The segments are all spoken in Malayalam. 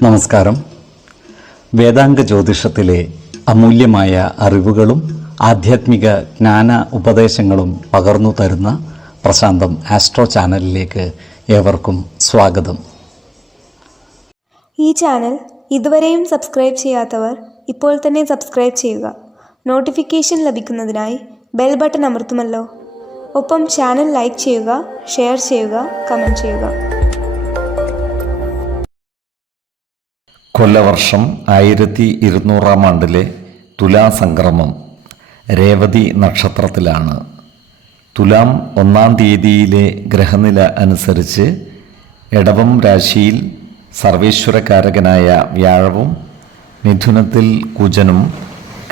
നമസ്കാരം. വേദാംഗ ജ്യോതിഷത്തിലെ അമൂല്യമായ അറിവുകളും ആധ്യാത്മിക ജ്ഞാന ഉപദേശങ്ങളും പകർന്നു തരുന്ന പ്രശാന്തം ആസ്ട്രോ ചാനലിലേക്ക് ഏവർക്കും സ്വാഗതം. ഈ ചാനൽ ഇതുവരെയും സബ്സ്ക്രൈബ് ചെയ്യാത്തവർ ഇപ്പോൾ തന്നെ സബ്സ്ക്രൈബ് ചെയ്യുക. നോട്ടിഫിക്കേഷൻ ലഭിക്കുന്നതിനായി ബെൽ ബട്ടൺ അമർത്തുമല്ലോ. ഒപ്പം ചാനൽ ലൈക്ക് ചെയ്യുക, ഷെയർ ചെയ്യുക, കമൻറ്റ് ചെയ്യുക. കൊല്ലവർഷം 1200 ആണ്ടിലെ തുലാസംക്രമം രേവതി നക്ഷത്രത്തിലാണ്. തുലാം 1-ാം തീയതിയിലെ ഗ്രഹനില അനുസരിച്ച് ഇടവം രാശിയിൽ സർവേശ്വരകാരകനായ വ്യാഴവും, മിഥുനത്തിൽ കുജനും,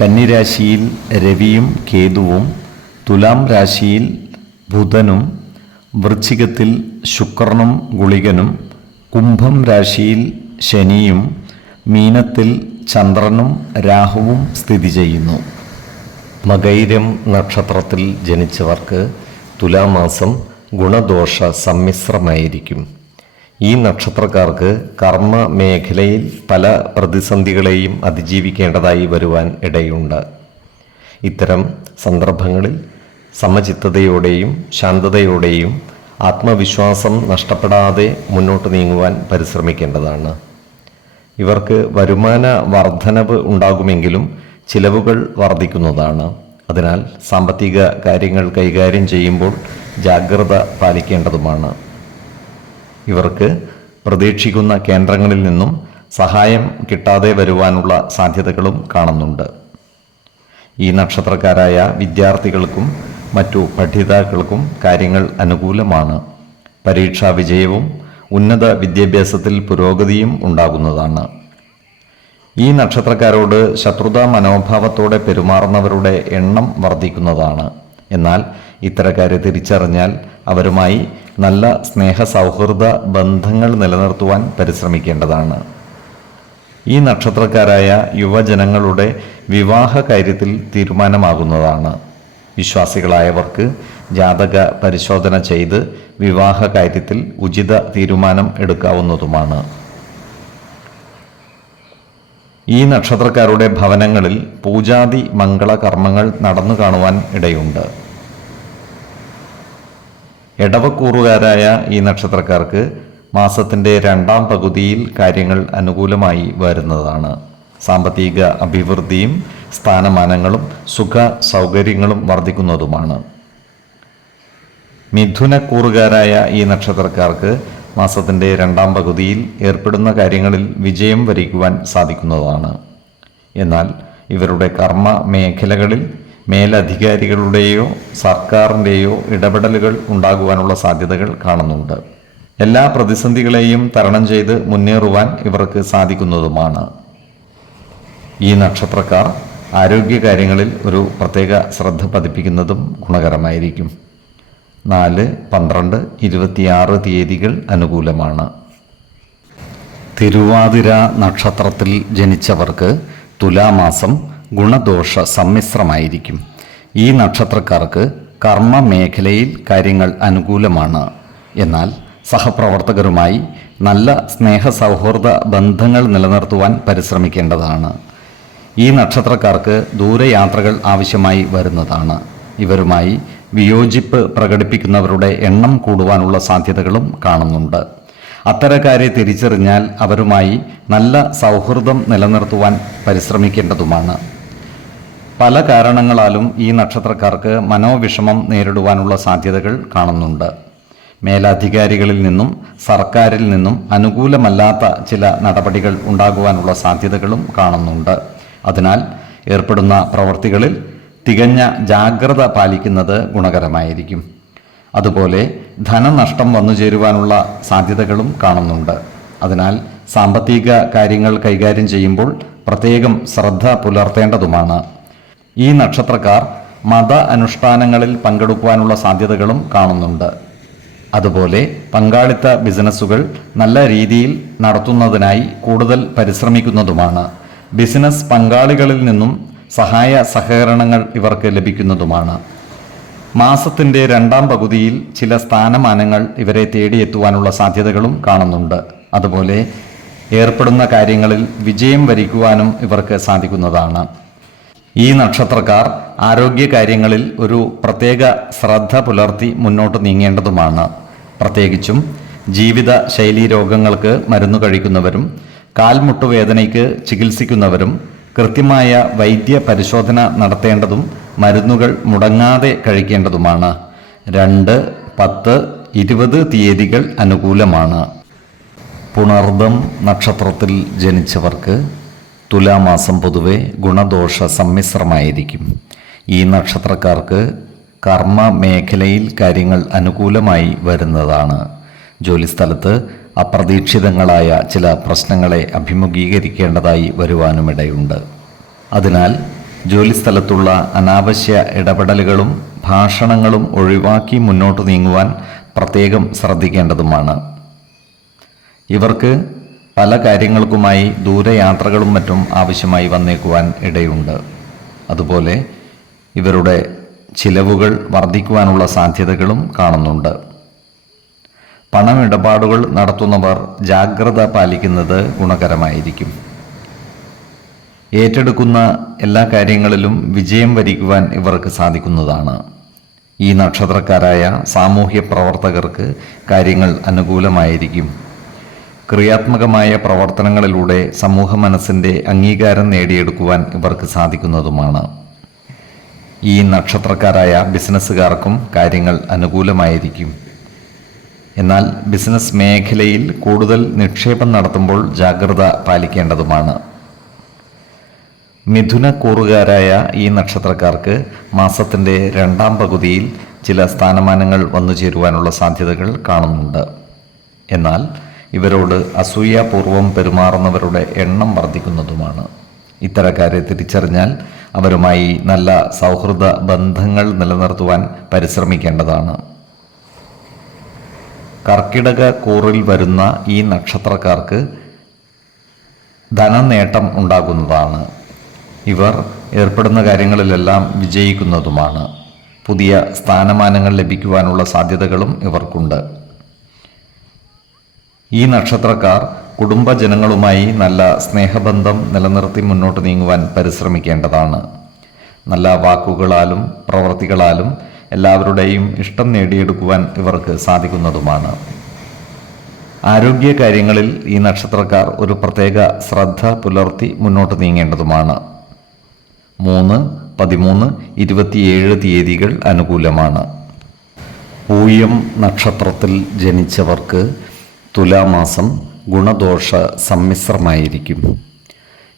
കന്നിരാശിയിൽ രവിയും കേതുവും, തുലാം രാശിയിൽ ബുധനും, വൃശ്ചികത്തിൽ ശുക്രനും ഗുളികനും, കുംഭം രാശിയിൽ ശനിയും, മീനത്തിൽ ചന്ദ്രനും രാഹുവും സ്ഥിതി ചെയ്യുന്നു. മകൈരം നക്ഷത്രത്തിൽ ജനിച്ചവർക്ക് തുലാമാസം ഗുണദോഷ സമ്മിശ്രമായിരിക്കും. ഈ നക്ഷത്രക്കാർക്ക് കർമ്മ മേഖലയിൽ പല പ്രതിസന്ധികളെയും അതിജീവിക്കേണ്ടതായി വരുവാൻ ഇടയുണ്ട്. ഇത്തരം സന്ദർഭങ്ങളിൽ സമചിത്തതയോടെയും ശാന്തതയോടെയും ആത്മവിശ്വാസം നഷ്ടപ്പെടാതെ മുന്നോട്ട് നീങ്ങുവാൻ പരിശ്രമിക്കേണ്ടതാണ്. ഇവർക്ക് വരുമാന വർധനവ് ഉണ്ടാകുമെങ്കിലും ചിലവുകൾ വർദ്ധിക്കുന്നതാണ്. അതിനാൽ സാമ്പത്തിക കാര്യങ്ങൾ കൈകാര്യം ചെയ്യുമ്പോൾ ജാഗ്രത പാലിക്കേണ്ടതുമാണ്. ഇവർക്ക് പ്രതീക്ഷിക്കുന്ന കേന്ദ്രങ്ങളിൽ നിന്നും സഹായം കിട്ടാതെ വരുവാനുള്ള സാധ്യതകളും കാണുന്നുണ്ട്. ഈ നക്ഷത്രക്കാരായ വിദ്യാർത്ഥികൾക്കും മറ്റു പഠിതാക്കൾക്കും കാര്യങ്ങൾ അനുകൂലമാണ്. പരീക്ഷാ വിജയവും ഉന്നത വിദ്യാഭ്യാസത്തിൽ പുരോഗതിയും ഉണ്ടാകുന്നതാണ്. ഈ നക്ഷത്രക്കാരോട് ശത്രുതാ മനോഭാവത്തോടെ പെരുമാറുന്നവരുടെ എണ്ണം വർദ്ധിക്കുന്നതാണ്. എന്നാൽ ഇത്തരക്കാരെ തിരിച്ചറിഞ്ഞാൽ അവരുമായി നല്ല സ്നേഹ സൗഹൃദ ബന്ധങ്ങൾ നിലനിർത്തുവാൻ പരിശ്രമിക്കേണ്ടതാണ്. ഈ നക്ഷത്രക്കാരായ യുവജനങ്ങളുടെ വിവാഹ കാര്യത്തിൽ തീരുമാനമാകുന്നതാണ്. വിശ്വാസികളായവർക്ക് ജാതക പരിശോധന ചെയ്ത് വിവാഹ കാര്യത്തിൽ ഉചിത തീരുമാനം എടുക്കാവുന്നതുമാണ്. ഈ നക്ഷത്രക്കാരുടെ ഭവനങ്ങളിൽ പൂജാതി മംഗളകർമ്മങ്ങൾ നടന്നു കാണുവാൻ ഇടയുണ്ട്. ഇടവക്കൂറുകാരായ ഈ നക്ഷത്രക്കാർക്ക് മാസത്തിൻ്റെ 2-ാം പകുതിയിൽ കാര്യങ്ങൾ അനുകൂലമായി വരുന്നതാണ്. സാമ്പത്തിക അഭിവൃദ്ധിയും സ്ഥാനമാനങ്ങളും സുഖ സൗകര്യങ്ങളും വർദ്ധിക്കുന്നതുമാണ്. മിഥുനക്കൂറുകാരായ ഈ നക്ഷത്രക്കാർക്ക് മാസത്തിൻ്റെ 2-ാം പകുതിയിൽ ഏർപ്പെടുന്ന കാര്യങ്ങളിൽ വിജയം വരിക്കുവാൻ സാധിക്കുന്നതാണ്. എന്നാൽ ഇവരുടെ കർമ്മ മേഖലകളിൽ മേലധികാരികളുടെയോ സർക്കാരിൻ്റെയോ ഇടപെടലുകൾ ഉണ്ടാകുവാനുള്ള സാധ്യതകൾ കാണുന്നുണ്ട്. എല്ലാ പ്രതിസന്ധികളെയും തരണം ചെയ്ത് മുന്നേറുവാൻ ഇവർക്ക് സാധിക്കുന്നതുമാണ്. ഈ നക്ഷത്രക്കാർ ആരോഗ്യകാര്യങ്ങളിൽ ഒരു പ്രത്യേക ശ്രദ്ധ പതിപ്പിക്കുന്നതും ഗുണകരമായിരിക്കും. 4, 12, 26 തീയതികൾ അനുകൂലമാണ്. തിരുവാതിര നക്ഷത്രത്തിൽ ജനിച്ചവർക്ക് തുലാമാസം ഗുണദോഷ സമ്മിശ്രമായിരിക്കും. ഈ നക്ഷത്രക്കാർക്ക് കർമ്മ മേഖലയിൽ കാര്യങ്ങൾ അനുകൂലമാണ്. എന്നാൽ സഹപ്രവർത്തകരുമായി നല്ല സ്നേഹ സൗഹൃദ ബന്ധങ്ങൾ നിലനിർത്തുവാൻ പരിശ്രമിക്കേണ്ടതാണ്. ഈ നക്ഷത്രക്കാർക്ക് ദൂരയാത്രകൾ ആവശ്യമായി വരുന്നതാണ്. ഇവരുമായി വിയോജിപ്പ് പ്രകടിപ്പിക്കുന്നവരുടെ എണ്ണം കൂടുവാനുള്ള സാധ്യതകളും കാണുന്നുണ്ട്. അത്തരക്കാരെ തിരിച്ചറിഞ്ഞാൽ അവരുമായി നല്ല സൗഹൃദം നിലനിർത്തുവാൻ പരിശ്രമിക്കേണ്ടതുമാണ്. പല കാരണങ്ങളാലും ഈ നക്ഷത്രക്കാർക്ക് മനോവിഷമം നേരിടുവാനുള്ള സാധ്യതകൾ കാണുന്നുണ്ട്. മേലധികാരികളിൽ നിന്നും സർക്കാരിൽ നിന്നും അനുകൂലമല്ലാത്ത ചില നടപടികൾ ഉണ്ടാകുവാനുള്ള സാധ്യതകളും കാണുന്നുണ്ട്. അതിനാൽ ഏർപ്പെടുന്ന പ്രവൃത്തികളിൽ തികഞ്ഞ ജാഗ്രത പാലിക്കുന്നത് ഗുണകരമായിരിക്കും. അതുപോലെ ധനനഷ്ടം വന്നു ചേരുവാനുള്ള സാധ്യതകളും കാണുന്നുണ്ട്. അതിനാൽ സാമ്പത്തിക കാര്യങ്ങൾ കൈകാര്യം ചെയ്യുമ്പോൾ പ്രത്യേകം ശ്രദ്ധ പുലർത്തേണ്ടതുമാണ്. ഈ നക്ഷത്രക്കാർ മത അനുഷ്ഠാനങ്ങളിൽ പങ്കെടുക്കുവാനുള്ള സാധ്യതകളും കാണുന്നുണ്ട്. അതുപോലെ പങ്കാളിത്ത ബിസിനസ്സുകൾ നല്ല രീതിയിൽ നടത്തുന്നതിനായി കൂടുതൽ പരിശ്രമിക്കുന്നതുമാണ്. ബിസിനസ് പങ്കാളികളിൽ നിന്നും സഹായ സഹകരണങ്ങൾ ഇവർക്ക് ലഭിക്കുന്നതുമാണ്. മാസത്തിൻ്റെ 2-ാം പകുതിയിൽ ചില സ്ഥാനമാനങ്ങൾ ഇവരെ തേടിയെത്തുവാനുള്ള സാധ്യതകളും കാണുന്നുണ്ട്. അതുപോലെ ഏർപ്പെടുന്ന കാര്യങ്ങളിൽ വിജയം വരിക്കുവാനും ഇവർക്ക് സാധിക്കുന്നതാണ്. ഈ നക്ഷത്രക്കാർ ആരോഗ്യ കാര്യങ്ങളിൽ ഒരു പ്രത്യേക ശ്രദ്ധ പുലർത്തി മുന്നോട്ട് നീങ്ങേണ്ടതുമാണ്. പ്രത്യേകിച്ചും ജീവിത ശൈലീ രോഗങ്ങൾക്ക് മരുന്ന് കഴിക്കുന്നവരും കാൽമുട്ടുവേദനയ്ക്ക് ചികിത്സിക്കുന്നവരും കൃത്യമായ വൈദ്യ പരിശോധന നടത്തേണ്ടതും മരുന്നുകൾ മുടങ്ങാതെ കഴിക്കേണ്ടതുമാണ്. 2, 10, 20 തീയതികൾ അനുകൂലമാണ്. പുണർദം നക്ഷത്രത്തിൽ ജനിച്ചവർക്ക് തുലാമാസം പൊതുവെ ഗുണദോഷ സമ്മിശ്രമായിരിക്കും. ഈ നക്ഷത്രക്കാർക്ക് കർമ്മ മേഖലയിൽ കാര്യങ്ങൾ അനുകൂലമായി വരുന്നതാണ്. ജോലിസ്ഥലത്ത് അപ്രതീക്ഷിതങ്ങളായ ചില പ്രശ്നങ്ങളെ അഭിമുഖീകരിക്കേണ്ടതായി വരുവാനുമിടയുണ്ട്. അതിനാൽ ജോലിസ്ഥലത്തുള്ള അനാവശ്യ ഇടപെടലുകളും ഭാഷണങ്ങളും ഒഴിവാക്കി മുന്നോട്ട് നീങ്ങുവാൻ പ്രത്യേകം ശ്രദ്ധിക്കേണ്ടതുമാണ്. ഇവർക്ക് പല കാര്യങ്ങൾക്കുമായി ദൂരയാത്രകളും മറ്റും ആവശ്യമായി വന്നേക്കുവാൻ ഇടയുണ്ട്. അതുപോലെ ഇവരുടെ ചിലവുകൾ വർദ്ധിക്കുവാനുള്ള സാധ്യതകളും കാണുന്നുണ്ട്. പണമിടപാടുകൾ നടത്തുന്നവർ ജാഗ്രത പാലിക്കുന്നത് ഗുണകരമായിരിക്കും. ഏറ്റെടുക്കുന്ന എല്ലാ കാര്യങ്ങളിലും വിജയം വരിക്കുവാൻ ഇവർക്ക് സാധിക്കുന്നതാണ്. ഈ നക്ഷത്രക്കാരായ സാമൂഹ്യ പ്രവർത്തകർക്ക് കാര്യങ്ങൾ അനുകൂലമായിരിക്കും. ക്രിയാത്മകമായ പ്രവർത്തനങ്ങളിലൂടെ സമൂഹ മനസ്സിൻ്റെ അംഗീകാരം നേടിയെടുക്കുവാൻ ഇവർക്ക് സാധിക്കുന്നതുമാണ്. ഈ നക്ഷത്രക്കാരായ ബിസിനസ്സുകാർക്കും കാര്യങ്ങൾ അനുകൂലമായിരിക്കും. എന്നാൽ ബിസിനസ് മേഖലയിൽ കൂടുതൽ നിക്ഷേപം നടത്തുമ്പോൾ ജാഗ്രത പാലിക്കേണ്ടതുമാണ്. മിഥുനക്കൂറുകാരായ ഈ നക്ഷത്രക്കാർക്ക് മാസത്തിൻ്റെ 2ാം പകുതിയിൽ ചില സ്ഥാനമാനങ്ങൾ വന്നു ചേരുവാനുള്ള സാധ്യതകൾ കാണുന്നുണ്ട്. എന്നാൽ ഇവരോട് അസൂയാപൂർവം പെരുമാറുന്നവരുടെ എണ്ണം വർദ്ധിക്കുന്നതുമാണ്. ഇത്തരക്കാരെ തിരിച്ചറിഞ്ഞാൽ അവരുമായി നല്ല സൗഹൃദ ബന്ധങ്ങൾ നിലനിർത്തുവാൻ പരിശ്രമിക്കേണ്ടതാണ്. കർക്കിടക കൂറിൽ വരുന്ന ഈ നക്ഷത്രക്കാർക്ക് ധനനേട്ടം ഉണ്ടാകുന്നതാണ്. ഇവർ ഏർപ്പെടുന്ന കാര്യങ്ങളിലെല്ലാം വിജയിക്കുന്നതുമാണ്. പുതിയ സ്ഥാനമാനങ്ങൾ ലഭിക്കുവാനുള്ള സാധ്യതകളും ഇവർക്കുണ്ട്. ഈ നക്ഷത്രക്കാർ കുടുംബജനങ്ങളുമായി നല്ല സ്നേഹബന്ധം നിലനിർത്തി മുന്നോട്ട് നീങ്ങുവാൻ പരിശ്രമിക്കേണ്ടതാണ്. നല്ല വാക്കുകളാലും പ്രവൃത്തികളാലും എല്ലാവരുടെയും ഇഷ്ടം നേടിയെടുക്കുവാൻ ഇവർക്ക് സാധിക്കുന്നതുമാണ്. ആരോഗ്യ കാര്യങ്ങളിൽ ഈ നക്ഷത്രക്കാർ ഒരു പ്രത്യേക ശ്രദ്ധ പുലർത്തി മുന്നോട്ട് നീങ്ങേണ്ടതുമാണ്. 3, 13, 27 തീയതികൾ അനുകൂലമാണ്. പൂയം നക്ഷത്രത്തിൽ ജനിച്ചവർക്ക് തുലാമാസം ഗുണദോഷ സമ്മിശ്രമായിരിക്കും.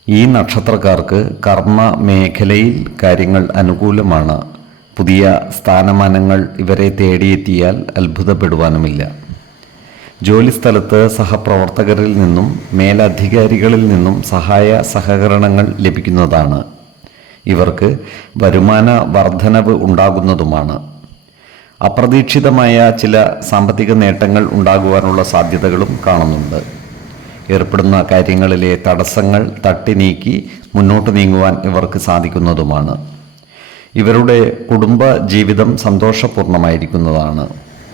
ഈ നക്ഷത്രക്കാർക്ക് കർമ്മ മേഖലയിൽ കാര്യങ്ങൾ അനുകൂലമാണ്. പുതിയ സ്ഥാനമാനങ്ങൾ ഇവരെ തേടിയെത്തിയാൽ അത്ഭുതപ്പെടുവാനുമില്ല. ജോലിസ്ഥലത്ത് സഹപ്രവർത്തകരിൽ നിന്നും മേലധികാരികളിൽ നിന്നും സഹായ സഹകരണങ്ങൾ ലഭിക്കുന്നതാണ്. ഇവർക്ക് വരുമാന വർധനവ് ഉണ്ടാകുന്നതുമാണ്. അപ്രതീക്ഷിതമായ ചില സാമ്പത്തിക നേട്ടങ്ങൾ ഉണ്ടാകുവാനുള്ള സാധ്യതകളും കാണുന്നുണ്ട്. ഏർപ്പെടുന്ന കാര്യങ്ങളിലെ തടസ്സങ്ങൾ തട്ടി നീക്കി മുന്നോട്ട് നീങ്ങുവാൻ ഇവർക്ക് സാധിക്കുന്നതുമാണ്. ഇവരുടെ കുടുംബ ജീവിതം സന്തോഷപൂർണ്ണമായിരിക്കുന്നതാണ്.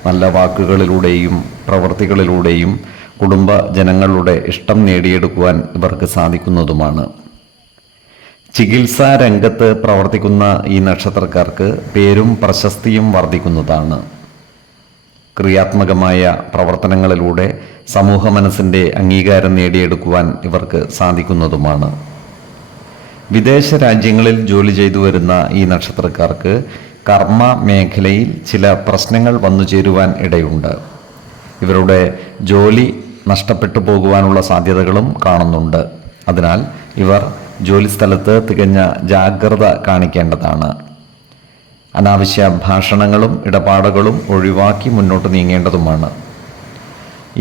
നല്ല വാക്കുകളിലൂടെയും പ്രവൃത്തികളിലൂടെയും കുടുംബ ജനങ്ങളുടെ ഇഷ്ടം നേടിയെടുക്കുവാൻ ഇവർക്ക് സാധിക്കുന്നതുമാണ്. ചികിത്സാ രംഗത്ത് പ്രവർത്തിക്കുന്ന ഈ നക്ഷത്രക്കാർക്ക് പേരും പ്രശസ്തിയും വർദ്ധിക്കുന്നതാണ്. ക്രിയാത്മകമായ പ്രവർത്തനങ്ങളിലൂടെ സമൂഹ മനസ്സിൻ്റെ അംഗീകാരം നേടിയെടുക്കുവാൻ ഇവർക്ക് സാധിക്കുന്നതുമാണ്. വിദേശ രാജ്യങ്ങളിൽ ജോലി ചെയ്തു വരുന്ന ഈ നക്ഷത്രക്കാർക്ക് കർമ്മ മേഖലയിൽ ചില പ്രശ്നങ്ങൾ വന്നു ചേരുവാൻ ഇടയുണ്ട്. ഇവരുടെ ജോലി നഷ്ടപ്പെട്ടു പോകുവാനുള്ള സാധ്യതകളും കാണുന്നുണ്ട്. അതിനാൽ ഇവർ ജോലിസ്ഥലത്ത് തികഞ്ഞ ജാഗ്രത കാണിക്കേണ്ടതാണ്. അനാവശ്യ ഭാഷണങ്ങളും ഇടപാടുകളും ഒഴിവാക്കി മുന്നോട്ട് നീങ്ങേണ്ടതുമാണ്.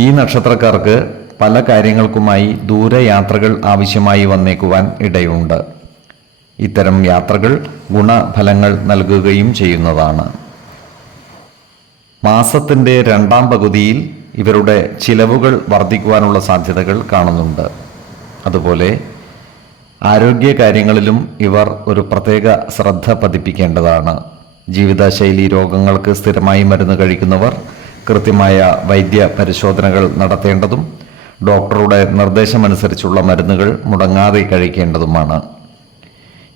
ഈ നക്ഷത്രക്കാർക്ക് പല കാര്യങ്ങൾക്കുമായി ദൂരയാത്രകൾ ആവശ്യമായി വന്നേക്കുവാൻ ഇടയുണ്ട്. ഇത്തരം യാത്രകൾ ഗുണഫലങ്ങൾ നൽകുകയും ചെയ്യുന്നതാണ്. മാസത്തിൻ്റെ 2ാം പകുതിയിൽ ഇവരുടെ ചിലവുകൾ വർദ്ധിക്കുവാനുള്ള സാധ്യതകൾ കാണുന്നുണ്ട്. അതുപോലെ ആരോഗ്യ കാര്യങ്ങളിലും ഇവർ ഒരു പ്രത്യേക ശ്രദ്ധ പതിപ്പിക്കേണ്ടതാണ്. ജീവിതശൈലി രോഗങ്ങൾക്ക് സ്ഥിരമായി മരുന്ന് കഴിക്കുന്നവർ കൃത്യമായ വൈദ്യ പരിശോധനകൾ നടത്തേണ്ടതും ഡോക്ടറുടെ നിർദ്ദേശമനുസരിച്ചുള്ള മരുന്നുകൾ മുടങ്ങാതെ കഴിക്കേണ്ടതുമാണ്.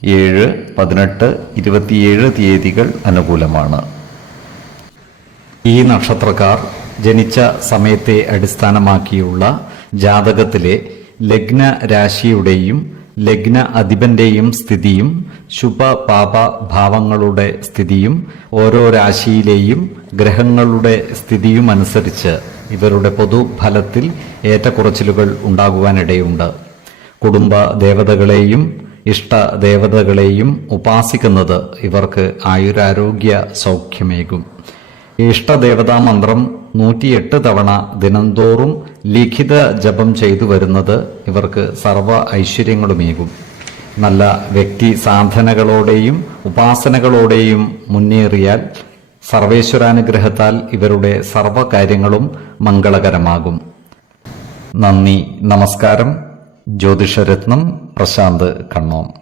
7, 18, 27 തീയതികൾ അനുകൂലമാണ്. ഈ നക്ഷത്രക്കാർ ജനിച്ച സമയത്തെ അടിസ്ഥാനമാക്കിയുള്ള ജാതകത്തിലെ ലഗ്ന രാശിയുടെയും ലഗ്ന അധിപന്റെയും സ്ഥിതിയും ശുഭപാപ ഭാവങ്ങളുടെ സ്ഥിതിയും ഓരോ രാശിയിലെയും ഗ്രഹങ്ങളുടെ സ്ഥിതിയും അനുസരിച്ച് ഇവരുടെ പൊതുഫലത്തിൽ ഏറ്റക്കുറച്ചിലുകൾ ഉണ്ടാകുവാനിടയുണ്ട്. കുടുംബ ദേവതകളെയും ഇഷ്ട ദേവതകളെയും ഉപാസിക്കുന്നത് ഇവർക്ക് ആയുരാരോഗ്യ സൗഖ്യമേകും. ഇഷ്ടദേവതാ മന്ത്രം 108 തവണ ദിനംതോറും ലിഖിത ജപം ചെയ്തു വരുന്നത് ഇവർക്ക് സർവ ഐശ്വര്യങ്ങളുമേകും. നല്ല വ്യക്തി സാധനകളോടെയും ഉപാസനകളോടെയും മുന്നേറിയാൽ സർവേശ്വരാനുഗ്രഹത്താൽ ഇവരുടെ സർവകാര്യങ്ങളും മംഗളകരമാകും. നന്ദി, നമസ്കാരം. ജ്യോതിഷരത്നം പ്രശാന്ത് കണ്ണോം.